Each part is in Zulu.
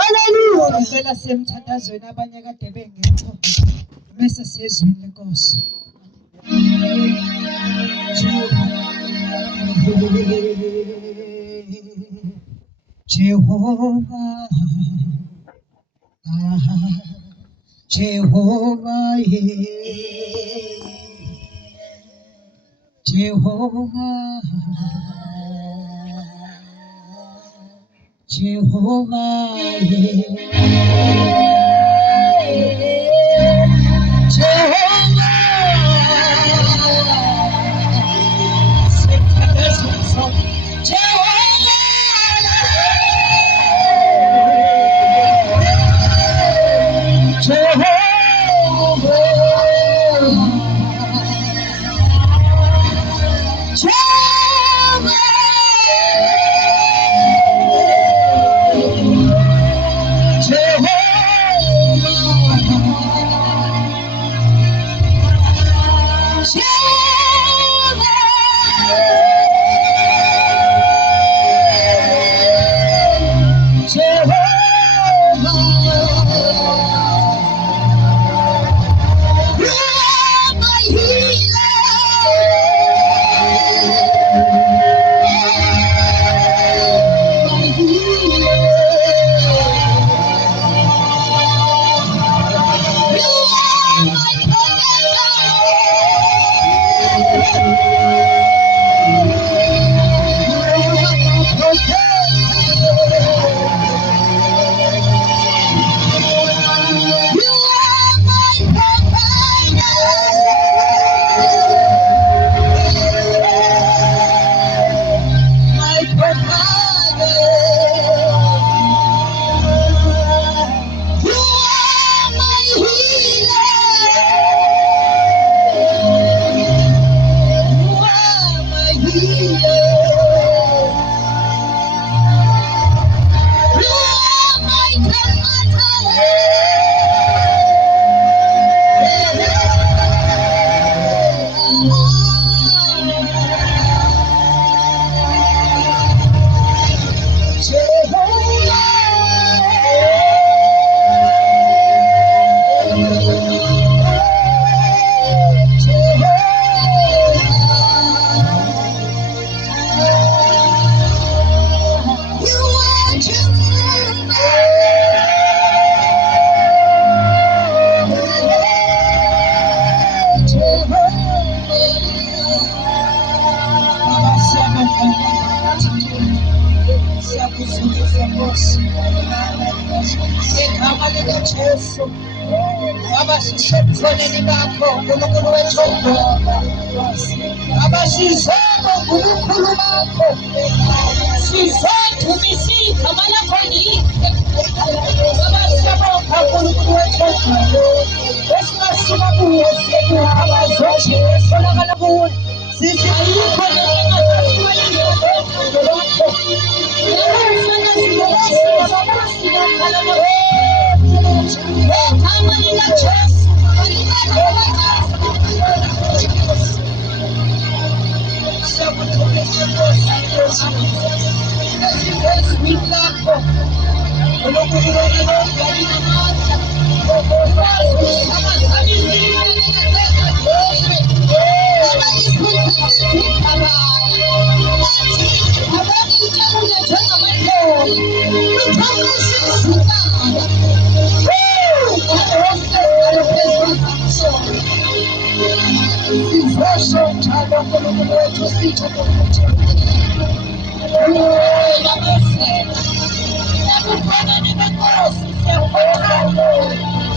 Hallelujah. Ngicela semthandazweni abanye kade bengekho. Bese siyezwini lenkosi. Jehovah, Jehovah, Jehovah, Jehovah, Jehovah. abasisebutshoneni bakho uNkulunkulu wethu abasizeko uNkulunkulu bakho sizodumise igama lakho lihle abasiyabonga uNkulunkulu wethu esingasuka kuwo siyebuka abazothi esitholakala kuwe sithi ayikho nenyengazaziweliso zethando lwakho egama likaJesu siyakudumisa Nkosi esizezwini lakho uNkulunkulu wethu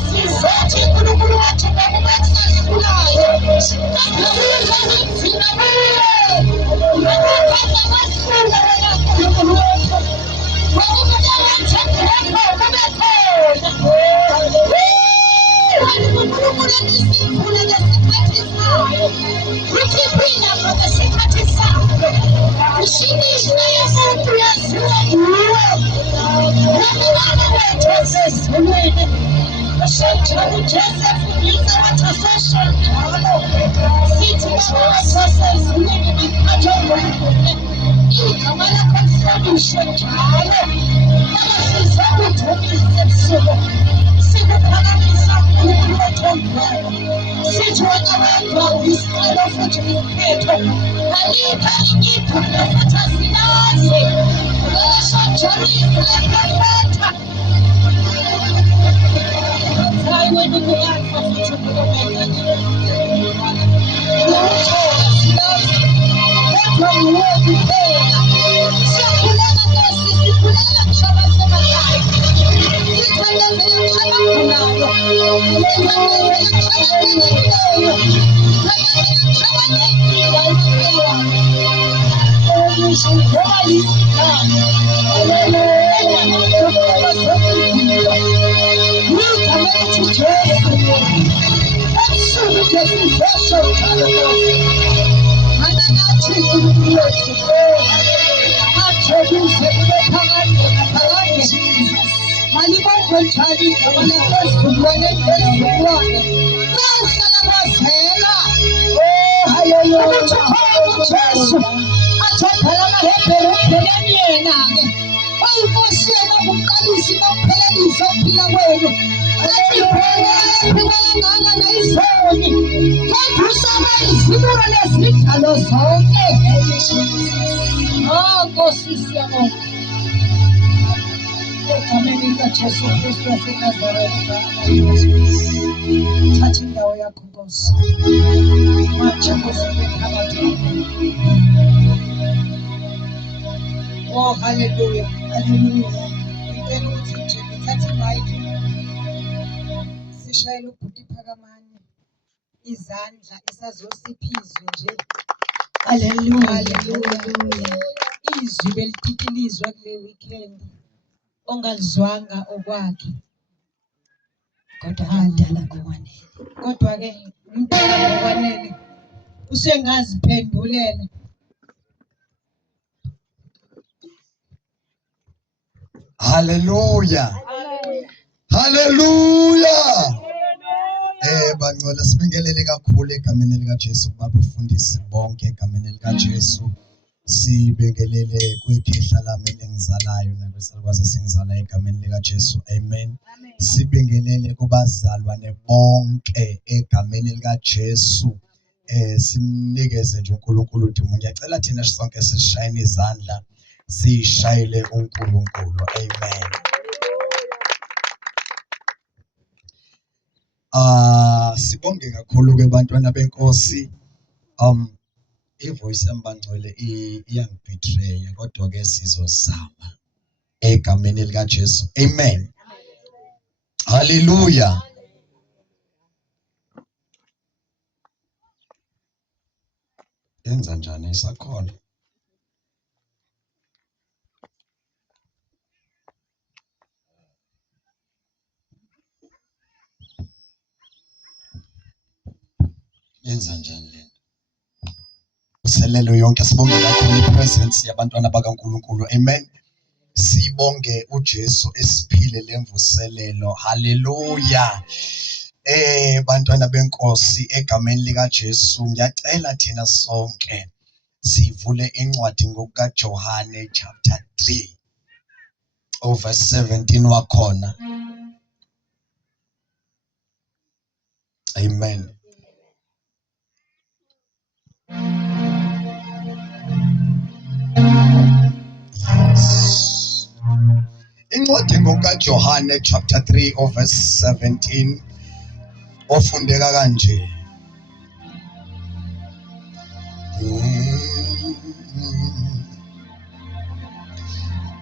sizothi uNkulunkulu wethu ngokubasakhulayo Jesu Kristu waseNazaretha, thatha indawo yakho Nkosi, manje kuzibe phakathi. Oh haleluya, haleluya. Ngicela ukuthi nje ngithathe imayiki sishayele ubhuti Phakamani izandla isazosiphizwe nje. Haleluya, haleluya. Izwi belititilizwa kule weekend ongalizwanga okwakhe kodwa kadala ngokwanele, kodwa ke umntwana ngokwanele usengaziphendulela. Haleluya, haleluya. Bangcwele sibingelele kakhulu egameni likaJesu kubafundisi bonke egameni likaJesu. Sibingelele kwikhehla lami elingizalayo nabesalukwazi singizala egameni likaJesu. Amen. Sibingelele kubazalwane bonke egameni likaJesu. Simnikeze nje uNkulunkulu udumo. Ngiyacela thina sonke sishayine izandla sishayile uNkulunkulu. Amen. Sibonge kakhulu ke bantwana benkosi. Ivoice yambangcwele iyangibetray kodwa ke sizozama egameni likaJesu. Amen. Hallelujah. Yenza njani isakhono? Yenza njani lento? Uselelo yonke sibonge kakhulu ipresence yabantwana bakaNkulunkulu. Amen. Sibonge uJesu esiphile lemvuselelo. Haleluya. Bantwana benkosi egameni lika Jesu ngiyacela thina sonke sivule incwadi ngokukaJohane chapter 3 verse 17 wakhona. Amen. Yes. Incwadi ngokukaJohane chapter 3 verse 17 ofundeka kanje.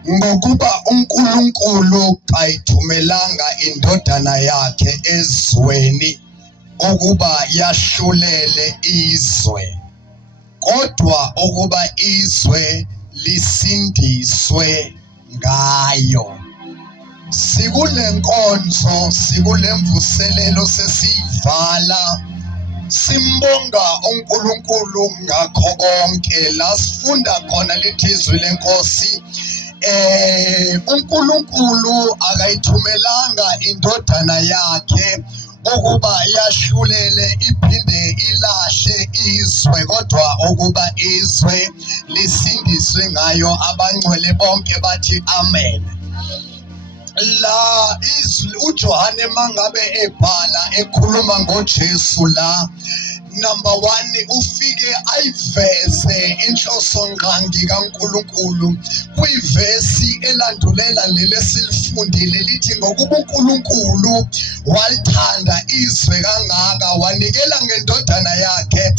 Ngokuba uNkulunkulu kayithumelanga indodana yakhe ezweni ukuba yahlulele izwe, kodwa ukuba izwe lisindiswe ngayo. Sikule nkonzo, sikule mvuselelo sesivala simbonga uNkulunkulu ngakho konke. La sifunda khona lithi izwi lenkosi, uNkulunkulu akayithumelanga indodana yakhe ukuba yahlulele iphinde ilahle izwe, kodwa ukuba izwe lisindiswe ngayo. Abangcwele bonke bathi amen. La izwi uJohane mangabe ebhala ekhuluma ngoJesu la, number 1 ufike ayiveze inhloso ngqangi kaNkulunkulu kwivesi elandulela leli silifundile lithi ngokuba uNkulunkulu walithanda izwe kangaka wanikela ngendodana yakhe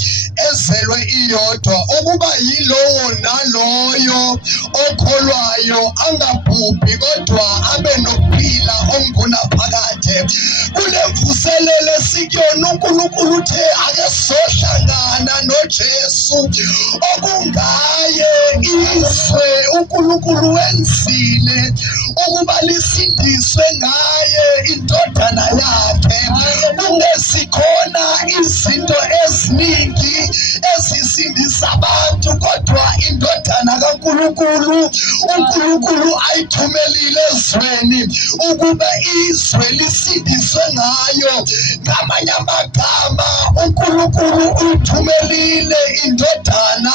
ezelwe iyodwa ukuba yilowo naloyo okholwayo angabhubhi kodwa abe nokuphila okungunaphakade. Kule mvuselelo sikuyona uNkulunkulu uthe ake sohlangana noJesu okungaye izwe uNkulunkulu wenzile ukuba lisindiswe ngaye indodana yakhe. Kungesikhona izinto eziningi ezisindisa abantu, kodwa indodana kaNkulunkulu uNkulunkulu ayithumelile ezweni ukuba izwe lisindiswe ngayo. Ngamanye amagama uNkulunkulu uyithumelile indodana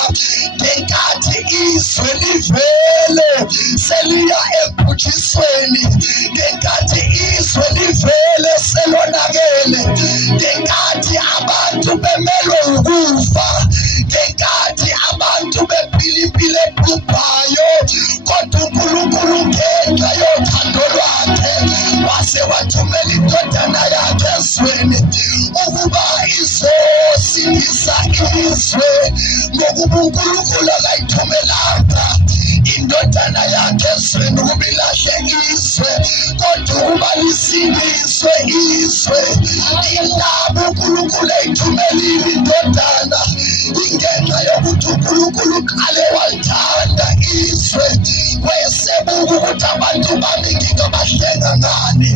ngenkathi izwe livele seliya ebhujisweni, ngenkathi izwe livele selonakele, ngenkathi abantu bemelwe ukufa, ngenkathi abantu bephila impilo ebhubhayo, kodwa uNkulunkulu ngenxa yothando lwakhe wase wathumela indodana yakhe ezweni ukuba izosindisa izwe. Ngokuba uNkulunkulu akayithumelanga indodana yakhe ezweni ukuba ilahle izwe, kodwa ukuba lisindiswe izwe. Indaba uNkulunkulu eyithumelile indodana ingenxa yokuthi uNkulunkulu uqale walithanda izwe, wayesebuka ukuthi abantu bami ngingabahlenga ngani,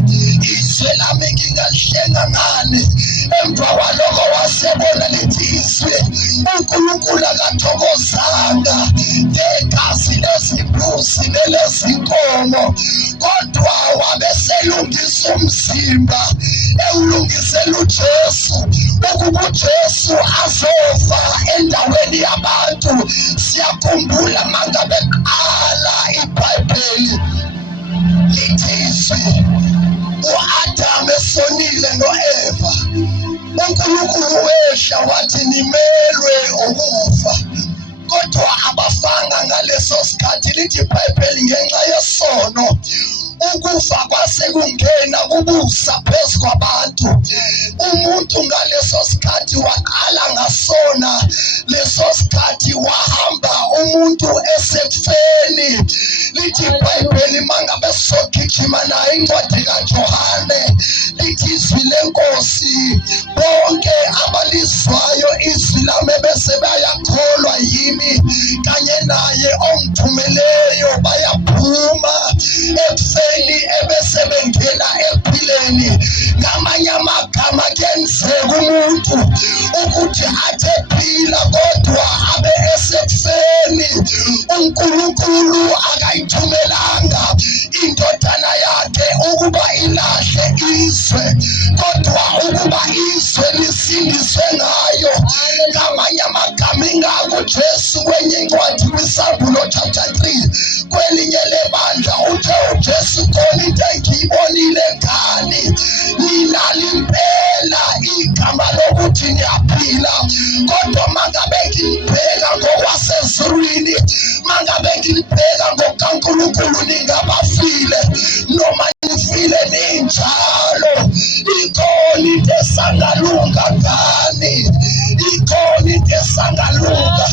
izwe lami ngingalihlenga ngani. Emva kwalokho wasebona lithi izwe uNkulunkulu akathokozanga ngegazi lezimbuzi nelezinkomo, kodwa wabeselungisa umzimba ewulungisela uJesu ukuba uJesu azofa endaweni yabantu. Siyakhumbula mangabe qala iBhayibheli lithi izwi u-Adam esonile no-Eva, uNkulunkulu wehla wathi nimelwe ukufa, kodwa abafanga ngaleso sikhathi. Lithi iBhayibheli ngenxa yesono ukufa kwase kungena kubusa phezu kwabantu. Umuntu ngaleso sikhathi waqala ngasona, leso sikhathi wahamba umuntu esekufeni. Lithi iBhayibheli mangabe sogijima nayo incwadi kaJohane, lithi izwi lenkosi bonke abalizwayo izwi lami bese bayakholwa ukuthi athe phila kodwa abe esekuseni uNkulunkulu akayithumelanga indodana yakhe ukuba ilahle izwe, kodwa ukuba izwe lisindiswe ngayo. Ngamanye amagama ingakho Jesu kwenye incwadi kwiSambulo chapter 3 kwelinye lebandla uthe uJesu khona into engiyibonile ngani, ninalo impela igama lokuthi niyaphila, kodwa mangabe ngilibheka ngokwasezulwini, mangabe ngilibheka ngokaNkulunkulu ningabafile noma nifile ninjalo. Ikhona into esangalunga ngani, ikhona into esangalunga.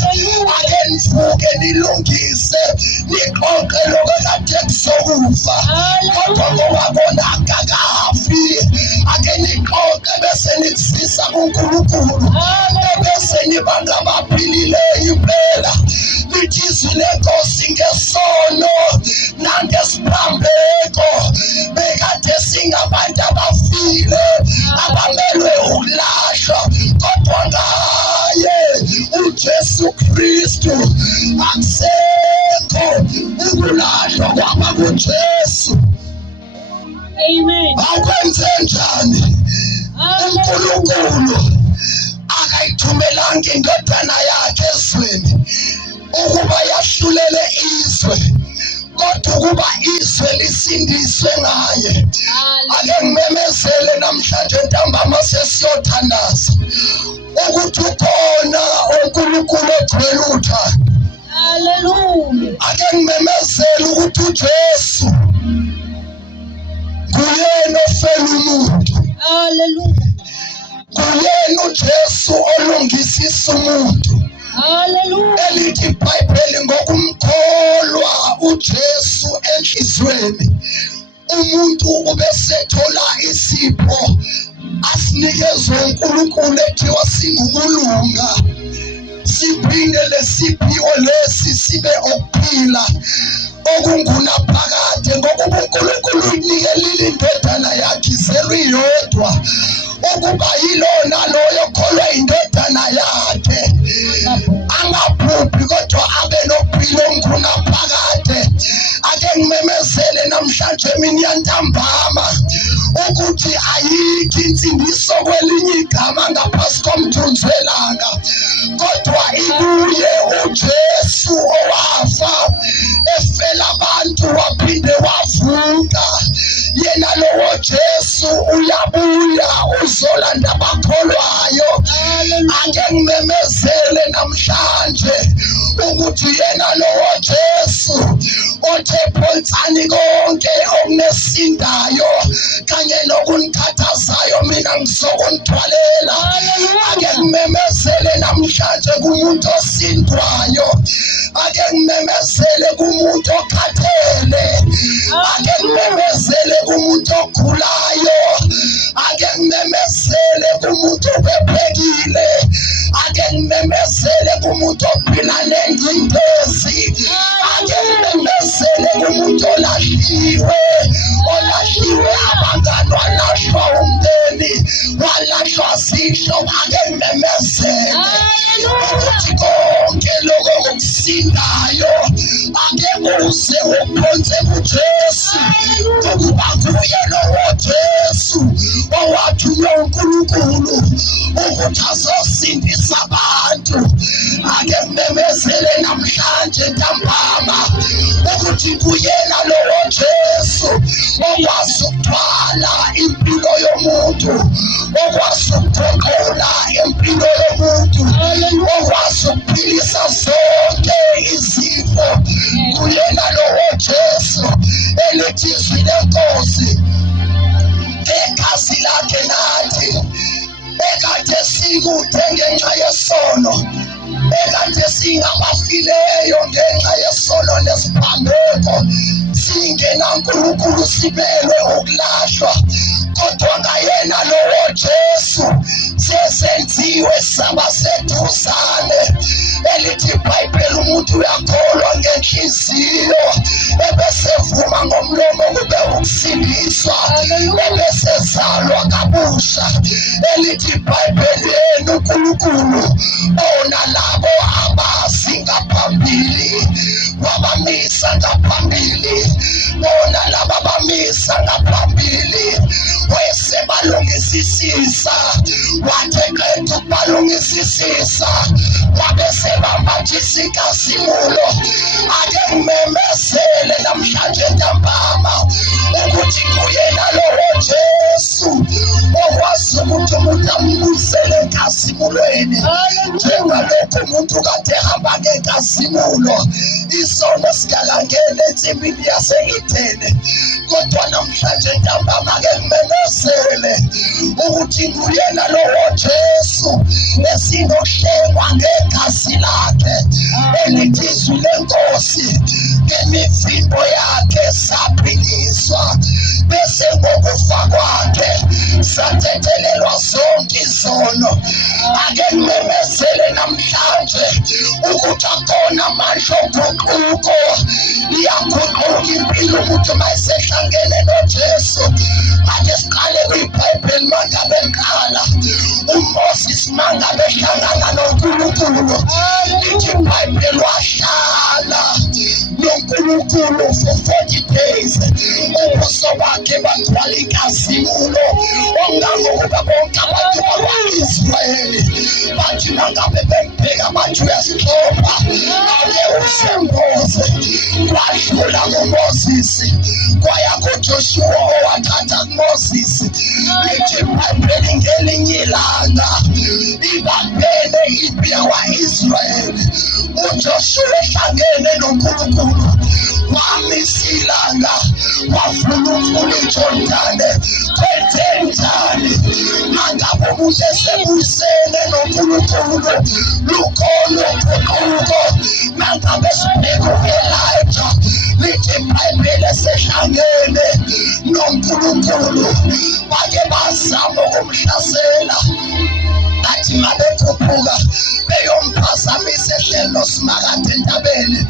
Ake nivuke nilungise niqoqe lokho kade kuzokufa, kodwa ngoba kona akakafi. Ake niqoqe bese nikusisa kuNkulunkulu, bese niba ngabaphilileyo impela. Lithi izwi leNkosi ngesono nangesibambeko bekade singabantu abafile abamelwe ukulahlwa, kodwa ngaye uJesu Kristu akusekho ukulahlwa kwaba kuJesu. Amen. Akwenze njani? uNkulunkulu akayithumelanga indodana yakhe ezweni ukuba yahlulele izwe, kodwa ukuba izwe lisindiswe ngaye. Ake ngimemezele namhlanje ntambama sesiyothandaza ukuthi ukhona uNkulunkulu ogcwele uthando. Hallelujah. Ake ngimemezele ukuthi uJesu nguyena ofela umuntu. Hallelujah. Nguyena uJesu olungisisa umuntu. Hallelujah. Elithi iBhayibheli ngokumkholwa uJesu enhlizweni umuntu ubesethola isipho asinikezwe uNkulunkulu ethiwa singukulunga. Siphinde lesiphiwo lesi sibe okuphila okungunaphakade, ngokuba uNkulunkulu unikelile indodana yakhe izelwe iyodwa ukuba yilona loyo kholwa indodana yakhe angabhubhi kodwa abe nophilo ongunaphakade. Ake ngimemezele namhlanje mina ntambama ukuthi ayikho insindiso kwelinye igama ngaphansi komthunzi welanga, kodwa ibuye uJesu owafa efela abantu waphinde wavuka. Yena lowo Jesu uyabuya uzolanda abakholwayo. Ake ngimemezele namhlanje ukuthi yena lowo Jesu othe phonsani konke okunesindayo kanye nokunikhathazayo mina ngizokunithwalela. Ake ngimemezele namhlanje kumuntu osindwayo, ake ngimemezele kumuntu okhathele, ake ngimemezele kumuntu ogulayo, ake ngimemezele kumuntu obephekile, ake ngimemezele kumuntu ophila nengcindezi, ake ngimemezele kumuntu olahliwe, olahliwe abangani, walahlwa umndeni, walahlwa zihlo. Ake ngimemezele ukuthi konke lokho okusindayo ake kuze uphonse kuJesu, ukuba kuye lowo Jesu owathunywa uNkulunkulu ukuthi azosindisa abantu. Ake ngimemezele namhlanje ntambama ukuthi kuyena lowo Jesu okwazi ukuthwala impilo yomuntu, okwazi ukuguqula impilo yomuntu, okwazi ukuphilisa zonke izifo. Kuyena lowo Jesu elithi izwi leNkosi ngegazi lakhe nathi ekade sikude ngenxa yesono, ekade singabafileyo ngenxa yesono lesiphambeko, singena uNkulunkulu sibelwe ukulahlwa, kodwa ngayena lowo Jesu sesenziwe saba seduzane. Elithi iBhayibheli umuntu uyakholwa ngenhliziyo ebese evuma ngomlomo kube ukusindiswa, ebese ezalwa kabusha. lithi iBhayibheli yenu uNkulunkulu bona labo abasinga phambili wabamisa ngaphambili, bona laba bamisa ngaphambili wesebalungisisisa, wathi qeda ukubalungisisisa wabe sebambathisa inkazimulo. Ake ngimemezele namhlanje ntambama ukuthi kuyena lowo Jesu okwazi ukuthi umuntu ambuyisele enkazimulweni, njengalokhu umuntu kade ehamba ngenkazimulo isono sikakangena ensimbini yase-Edene. Kodwa namhlanje ntambama ake ngimemezele ukuthi kuyena lowo Jesu esinohlengwa ngegazi lakhe, elithi izwi lenkosi ngemivimbo yakhe saphiliswa, bese ngokufa kwakhe sathethelelwa zonke izono. Ake ngimemezele namhlanje ukuthi akhona amandla oguquko, iyaguquka impilo umuntu mayesehlangene noJesu. Ake siqale kwiBhayibheli mangabe qala uMoses mangabe ehlangana noNkulunkulu, lithi iBhayibheli wahlala noNkulunkulu for 40 days, ubuso bakhe bagcwala inkazimulo. Ongangokuba bonke abantu bakwa-Israyeli bathi mangabe bembheka bathi uyasihlupha, ake usemboze. Kwadlula kuMoses kwaya kuJoshua owathatha kuMoses, lithi iBhayibheli ngelinye ilanga ibambene impi yakwa-Israyeli, uJoshua ehlangene noNkulunkulu wamisa ilanga wavula umfula iJordani. Kwenzenjani mangabe umuntu esebuyisene noNkulunkulu? Lukhona uguquko mangabe sibheka u-Elijah, lithi iBhayibheli esehlangene noNkulunkulu bake bazama ukumhlasela, bathi mabekhuphuka beyomphazamisa ehleli noSimakade entabeni,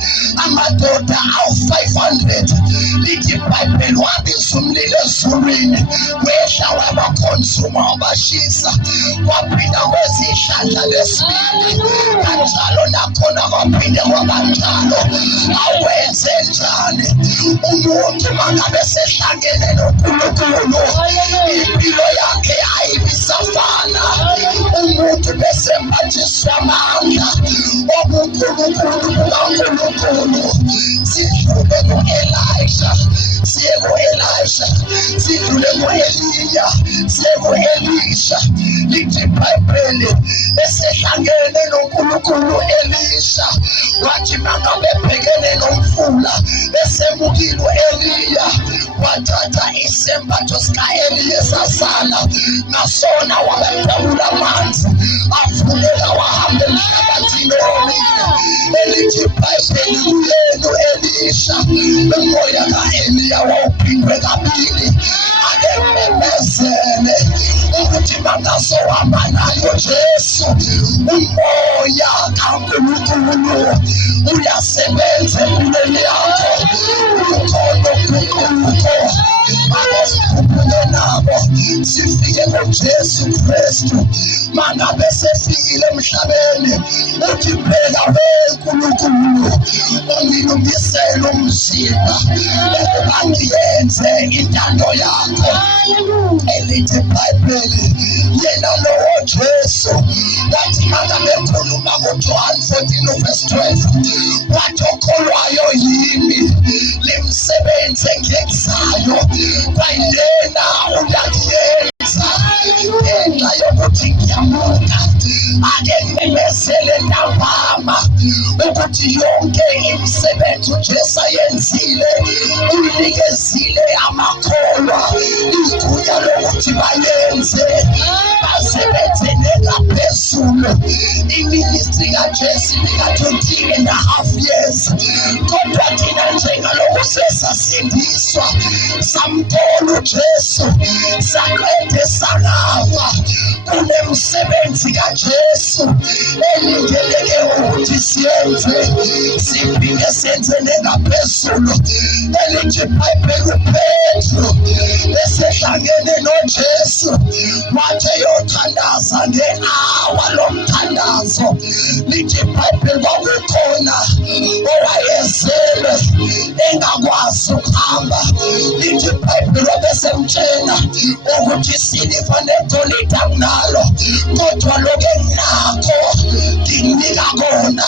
amadoda awu-500. Lithi iBhayibheli wabiza umlilo ezulwini wehla wabakhonsuma wabashisa, kwaphinda kwezihlandla lesibili, kanjalo nakhona kwaphinde kwabanjalo. Awenze njani umuntu mangabe sehlangene noNkulunkulu? Impilo yakhe ayibisafana, umuntu besembathiswa amandla obuNkulunkulu bukaNkulunkulu. Sidlule ku-Elisha siye ku-Elisha, sidlule ku-Eliya siye ku-Elisha. Lithi iBhayibheli esehlangene noNkulunkulu Elisha wathi mangabe ebhekene nomfula esemukile u-Eliya, wathatha isembatho sika-Eliya esasala nasona wabephamula amanzi avuleka wahamba emhlabathini owomile. Elithi iBhayibheli kuyena u-Elisha umoya ka-Eliya wawuphindwe kabili. Ake ngimemezele ukuthi mangazohamba nayo Jesu, umoya kaNkulunkulu uyasebenza empilweni yakho. Ukhona uguquko ake sikhuphuke nabo sifike kuJesu Kristu. Mangabe sefikile emhlabeni uthi phela weNkulunkulu ungilungisele umzimba ukuba ngiyenze intando yakho. Elithi iBhayibheli yena lowo Jesu wathi mangabe ekhuluma kuJohn 14:12, wathi okholwayo yimi limsebenze ngekuzayo kwayilena uyakuyenza ngenxa yokuthi ngiyamuka. Ake ngimemezele ntambama ukuthi yonke imisebenzi uJesu ayenzile uyinikezile amakholwa igunya lokuthi bayenze, basebenze ngaphezulu. Iministry kaJesu ika-20.5 years, kodwa thina njengalokhu sesasindiswa samthola uJesu saqede sangafa. Kunemsebenzi kaJesu elindeleke ukuthi siyenze, siphinde senze nengaphezulu. Elithi iBhayibheli uPetro esehlangene noJesu wathi yothanda ukuthi siliva negolide akunalo, kodwa lokho enginakho nginika kona.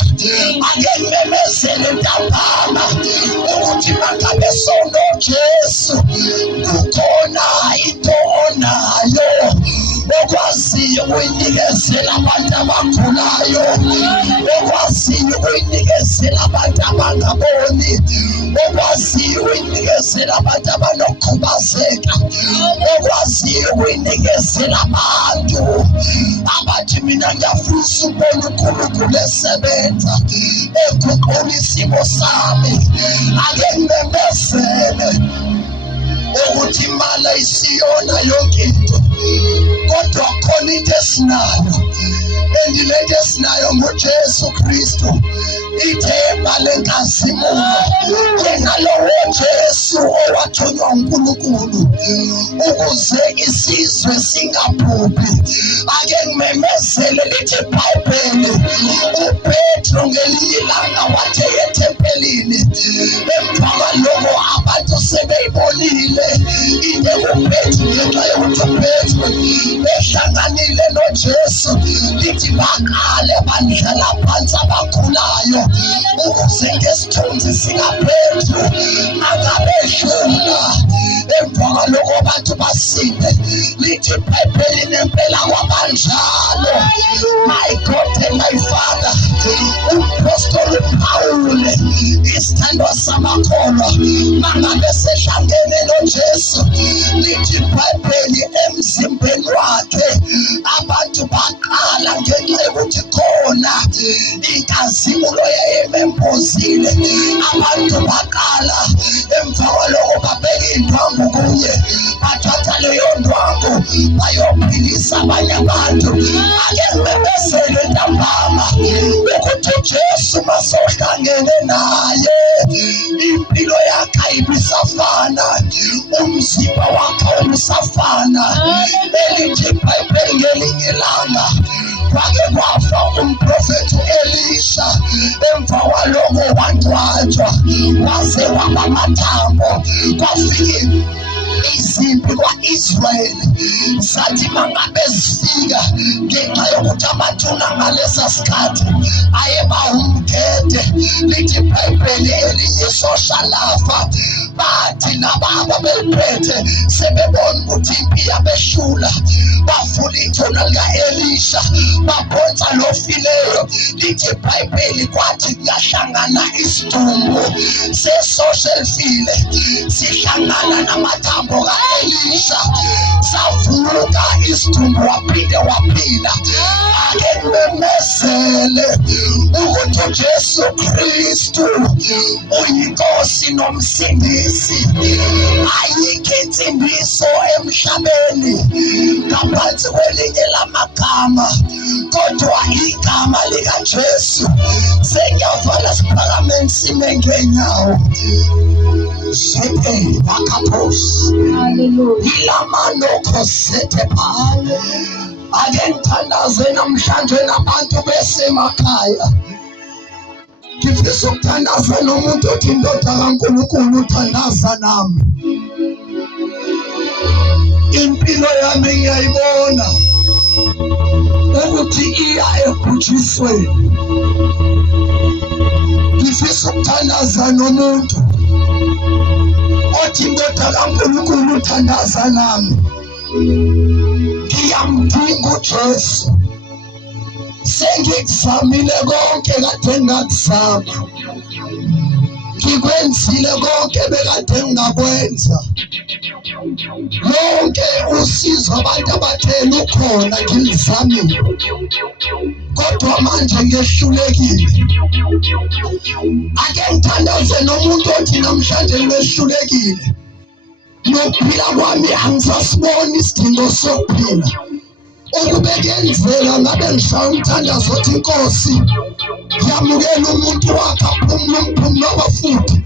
Ake ngimemezele ntambama ukuthi mangabe sonoJesu kukhona into onayo okwaziyo ukuyinikezela abantu abagulayo, okwaziyo ukuyinikezela abantu abangaboni, okwaziyo ukuyinikezela abantu abanokukhubazeka, okwaziyo ukuyinikezela abantu abathi mina ngiyafisa ukubona uNkulunkulu esebenza eguqula isimo sami. Ake ngimemezele ukuthi imali ayisiyona yonke into, kodwa khona into esinayo, lento esinayo nguJesu Kristu. Ithemba lenkazimulo yena lowo Jesu owathunywa uNkulunkulu ukuze isizwe singabhubhi. Ake ngimemezele lithi iBhayibheli uPetro ngelinye ilanga wathe ethempelini, emva kwalokho abantu sebeyibonile into kuPetro ngenxa yokuthi uPetro behlanganile noJesu. Lithi baqale bandlala phansi abagulayo ukuze ngesithunzi sikaPetro angabedlula. Emva kwalokho abantu basinde. Lithi iBhayibheli nempela kwabanjalo. My God and my Father, umpostoli uPawule isithandwa samakholwa mangabe sehlangene noJesu, lithi iBhayibheli emzimbeni wakhe abantu baqala ngenxa yokuthi khona inkazimulo yayimembozile. Abantu baqala emva kwalokho babeka indwangu kuye, bathatha leyo ndwangu bayophilisa abanye abantu. Ake ngimemezele ntambama ukuthi uJesu masohlangene naye impilo yakhe ayibisafana, umzimba wakhe ubusafana. Elithi iBhayibheli ngelinye ilanga kwake kwafa umprofethi Elisha, emva kwalokho wangcwatshwa waze waba amathambo. Kwafika izimpi kwa-Israyeli zathi mangabe zifika ngenxa yokuthi amathuna ngalesa sikhathi ayeba umgede. Lithi iBhayibheli elinye isosha lafa, bathi nababa beliphethe sebebona ukuthi impi yabeshula, bavula ithuna lika-Elisha babhonsa lofileyo. Lithi iBhayibheli kwathi kuyahlangana isidumbu sesosha elifile sihlangana namathambo ka-Elisha, savuka isidumbu waphinde waphila. Ake ngimemezele ukuthi uJesu Kristu uyinkosi nomsindisi. Ayikho insindiso emhlabeni ngaphansi kwelinye lamagama kodwa igama likaJesu. Sengiyavala siphakameni sime ngenyawo. Sepe bakapos. Ilamano kosete pa. Ake ngithandaze namhlanje nabantu besemakhaya. Ngifisa ukuthandaza nomuntu othi indoda kaNkulunkulu uthandaza nami. Impilo yami ngiyayibona ukuthi iya ekhutshisweni. Ngifisa ukuthandaza nomuntu othi indoda kaNkulunkulu uthandaza nami. Ngiyamdinga uJesu. Sengikuzamile konke kade ngakuzama, ngikwenzile konke bekade ngingakwenza. Lonke usizo abantu abathela ukhona ngilizamile, kodwa manje ngehlulekile. Ake ngithandaze nomuntu othi namhlanje ngehlulekile. Nokuphila kwami angisasiboni isidingo sokuphila. Ukubekenzela ngabe ngishaya umthandazo othi inkosi yamukela umuntu wakhe aphumule umphumulo wabafuthi.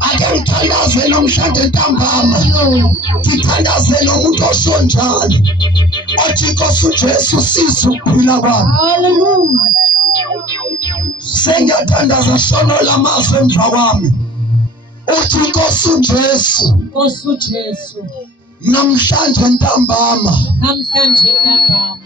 Ake ngithandaze namhlanje ntambama, ngithandaze nomuntu osho njalo othi inkosi uJesu siza ukuphila kwami. Hallelujah. Sengiyathandaza shono lamazwi emva kwami uthi inkosi uJesu Nkosi uJesu namhlanje ntambama namhlanje ntambama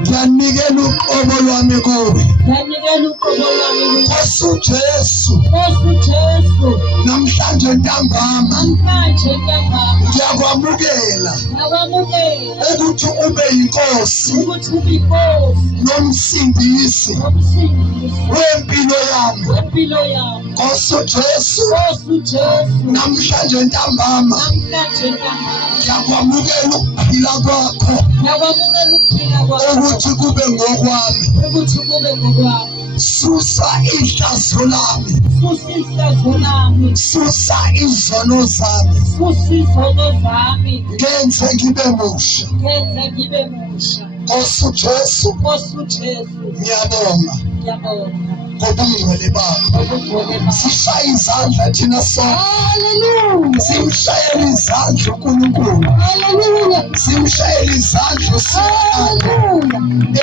ngiyanikela uqobo lwami kuwe ngiyanikela uqobo lwami kuwe Nkosi uJesu Nkosi uJesu namhlanje ntambama namhlanje ntambama ngiyakwamukela ngiyakwamukela ukuthi ube yinkosi ukuthi ube inkosi nomsindisi nomsindisi wempilo yami wempilo yami Nkosi uJesu Nkosi uJesu namhlanje ntambama namhlanje ntambama ngiyakwamukela ukuphila kwakho ngiyakwamukela ukuphila kwakho ukuthi kube ngokwami ukuthi kube ngokwami susa ihlazo lami susa ihlazo lami susa izono zami susa izono zami ngenze ngibe musha ngenze ngibe musha Nkosi uJesu Nkosi uJesu ngiyabonga ngiyabonga ngobungcwele bakho ngobungcwele bakho sishaya izandla thina sonke haleluya simshayela izandla uNkulunkulu haleluya simshayela izandla uSiyakho haleluya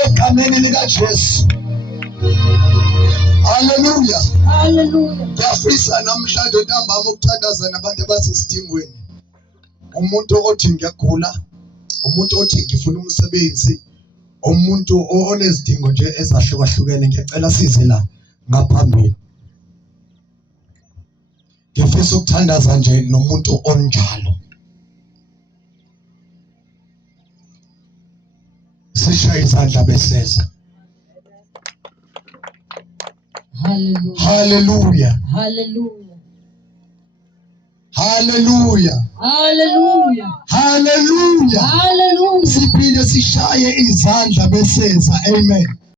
egameni likaJesu haleluya haleluya ngiyafisa namhlanje ntambama ukuthandaza nabantu abasesidingweni umuntu othi ngiyagula umuntu othi ngifuna umsebenzi umuntu onezidingo nje ezahlukahlukene ngiyacela size la ngaphambili ngifisa ukuthandaza nje nomuntu onjalo sishaya izandla beseza haleluya haleluya haleluya haleluya haleluya haleluya haleluya siphinde sishaye izandla beseza amen